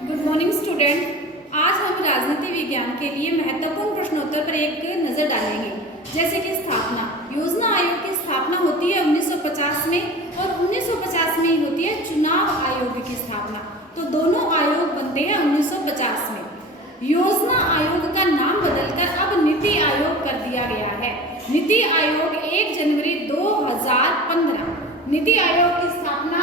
Good morning student. आज हम राजनीति विज्ञान के लिए महत्वपूर्ण प्रश्नोत्तर पर एक नजर डालेंगे। जैसे कि स्थापना, योजना आयोग की स्थापना होती है 1950 में और 1950 में ही होती है चुनाव आयोग की स्थापना। तो दोनों आयोग बनते हैं 1950 में। योजना आयोग का नाम बदलकर अब नीति आयोग कर दिया गया है। नीति आयोग 1 जनवरी 2015, नीति आयोग की स्थापना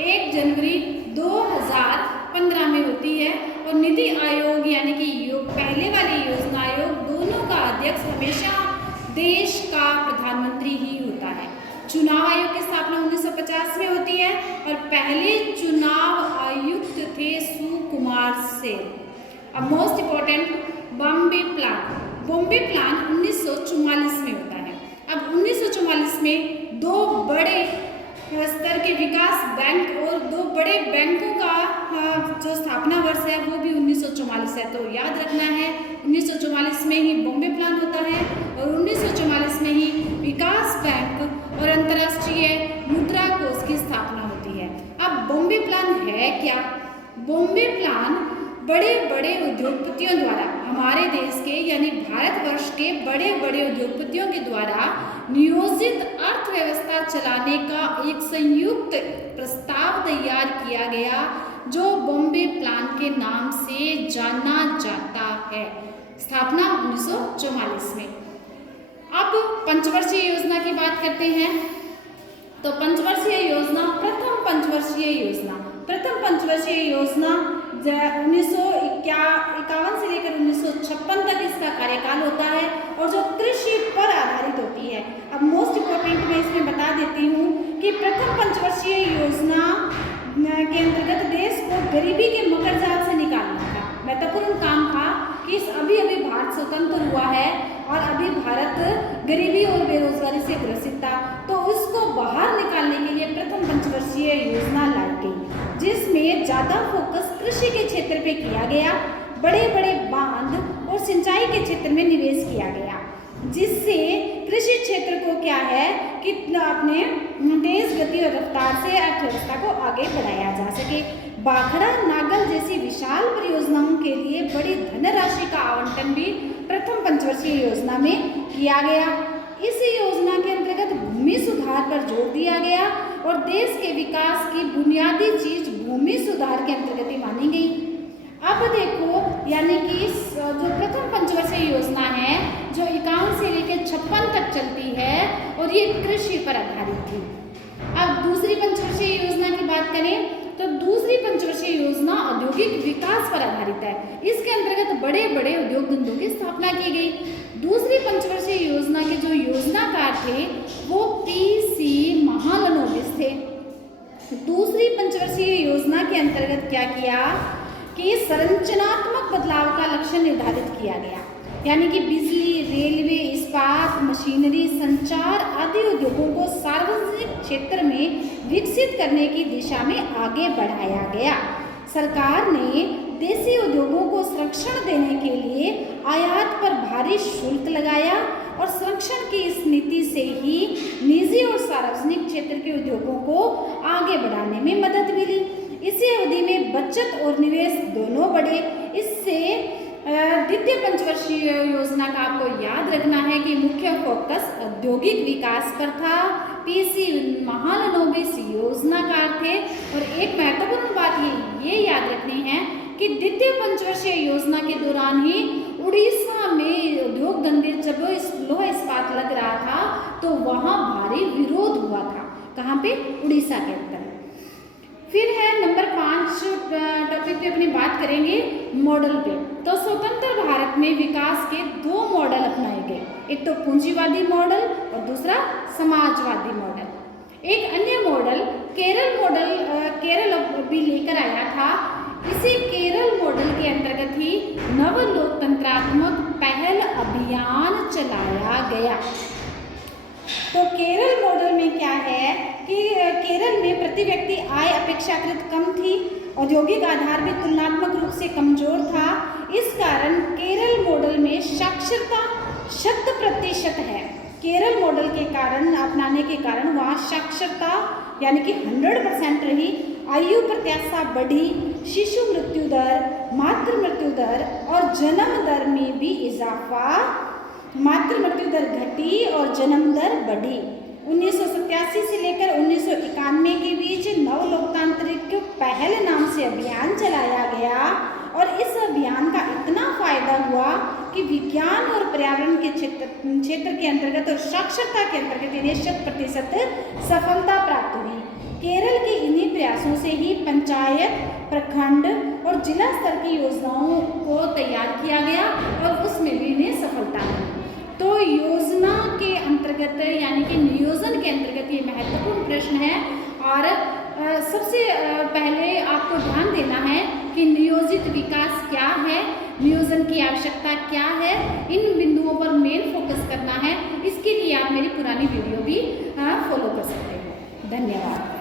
1 जनवरी 2015 में होती है। और नीति आयोग यानी कि पहले वाले योजना आयोग दोनों का अध्यक्ष हमेशा देश का प्रधानमंत्री ही होता है। चुनाव आयोग की स्थापना 1950 में होती है और पहले चुनाव आयुक्त थे सुकुमार सेन। अब most important Bombay plan. Bombay plan 1944 में होता है। अब 1944 में दो बड़े स्तर के विकास बैंक और दो बड़े बैंकों का जो स्थापना वर्ष है वो भी 1944 है। तो याद रखना है 1944 में ही बॉम्बे प्लान होता है और 1944 में ही विकास बैंक और अंतर्राष्ट्रीय मुद्रा कोष की स्थापना होती है। अब बॉम्बे प्लान है क्या? बॉम्बे प्लान बड़े बड़े उद्योगपतियों द्वारा, हमारे देश के यानी भारतवर्ष के बड़े बड़े उद्योगपतियों के द्वारा नियोजित अर्थव्यवस्था चलाने का एक संयुक्त प्रस्ताव तैयार किया गया जो बॉम्बे प्लान के नाम से जाना जाता है। स्थापना 1944 में। अब पंचवर्षीय योजना की बात करते हैं। तो पंचवर्षीय योजना, प्रथम पंचवर्षीय योजना 1951 से लेकर 1956 तक इसका कार्यकाल होता है और जो कृषि पर आधारित होती है। अब मोस्ट इम्पोर्टेंट मैं इसमें बता देती हूँ कि प्रथम पंचवर्षीय योजना के अंतर्गत देश को गरीबी के मकड़जाल से निकालना था। महत्वपूर्ण काम था कि अभी अभी भारत स्वतंत्र हुआ है और अभी भारत गरीबी और बेरोजगारी से ग्रसित था, तो उसको बाहर निकालने के लिए प्रथम पंचवर्षीय योजना लाई गई जिसमें ज़्यादा फोकस कृषि के क्षेत्र पे किया गया। बड़े बड़े बांध और सिंचाई के क्षेत्र में निवेश किया गया जिससे कृषि क्षेत्र को क्या है कि अपने तेज गति और रफ्तार से अर्थव्यवस्था को आगे बढ़ाया जा सके। बाखड़ा नागल जैसी विशाल परियोजनाओं के लिए बड़ी धनराशि का आवंटन भी प्रथम पंचवर्षीय योजना में किया गया। इस योजना के अंतर्गत भूमि सुधार पर जोर दिया गया और देश के विकास की बुनियादी चीज भूमि सुधार के अंतर्गत ही मानी गई। अब देखो यानी कि जो प्रथम पंचवर्षीय योजना है जो 51 से लेकर 56 तक चलती है और ये कृषि पर आधारित थी। अब दूसरी पंचवर्षीय योजना की बात करें तो दूसरी पंचवर्षीय योजना औद्योगिक विकास पर आधारित है। इसके अंतर्गत बड़े बड़े उद्योग धंधों की स्थापना की गई। दूसरी पंचवर्षीय योजना के जो योजनाकार थे वो पीसी महालनोबिस थे। दूसरी पंचवर्षीय योजना के अंतर्गत क्या किया कि संरचनात्मक बदलाव का लक्ष्य निर्धारित किया गया, यानी कि बिजली, रेलवे, इस्पात, मशीनरी, संचार आदि उद्योगों को सार्वजनिक क्षेत्र में विकसित करने की दिशा में आगे बढ़ाया गया। सरकार ने देसी उद्योगों को संरक्षण देने के लिए आयात पर भारी शुल्क लगाया और संरक्षण की इस नीति से ही निजी और सार्वजनिक क्षेत्र के उद्योगों को आगे बढ़ाने में मदद मिली। इसी अवधि में बचत और निवेश दोनों बढ़े। इससे द्वितीय पंचवर्षीय योजना का आपको याद रखना है कि मुख्य फोकस औद्योगिक विकास पर था। पीसी महालनोबिस योजनाकार थे और एक महत्वपूर्ण बात ये याद रखनी है कि द्वितीय पंचवर्षीय योजना के दौरान ही उड़ीसा में उद्योग धंधे जब लोहा इस्पात लग रहा था तो वहाँ भारी विरोध हुआ था। कहाँ पे? उड़ीसा के अंदर। फिर है नंबर 5 टॉपिक पे अपनी बात करेंगे मॉडल पे। तो स्वतंत्र भारत में विकास के 2 मॉडल अपनाए गए, एक तो पूंजीवादी मॉडल और दूसरा समाजवादी मॉडल। एक अन्य मॉडल केरल भी लेकर आया था। इसी केरल मॉडल के अंतर्गत ही नव लोकतंत्रात्मक पहल अभियान चलाया गया। तो केरल मॉडल में क्या है कि केरल में प्रति व्यक्ति आय अपेक्षाकृत कम थी, औद्योगिक आधार भी तुलनात्मक रूप से कमजोर था। इस कारण केरल मॉडल में साक्षरता 100% है। केरल मॉडल के कारण अपनाने के कारण वहाँ साक्षरता यानी कि 100% रही आयु प्रत्याशा बढ़ी, शिशु मृत्यु दर, मातृ मृत्यु दर और जन्म दर में भी इजाफा, मातृ मृत्यु दर घटी और जन्म दर बढ़ी। 1987 से लेकर 1991 के बीच नव लोकतांत्रिक पहल नाम से अभियान चलाया गया और इस अभियान का इतना फायदा हुआ कि विज्ञान और पर्यावरण के क्षेत्र के अंतर्गत और साक्षरता के अंतर्गत इन्हें 100% सफलता प्राप्त हुई। केरल के इन्हीं प्रयासों से ही पंचायत, प्रखंड और जिला स्तर की योजनाओं को तैयार किया गया और उसमें भी इन्हें सफलता मिली। तो योजना के अंतर्गत यानी कि नियोजन के अंतर्गत ये महत्वपूर्ण प्रश्न है और सबसे पहले आपको ध्यान देना है कि नियोजित विकास क्या है, नियोजन की आवश्यकता क्या है, इन बिंदुओं पर मेन फोकस करना है। इसके लिए आप मेरी पुरानी वीडियो भी फॉलो कर सकते हो। धन्यवाद।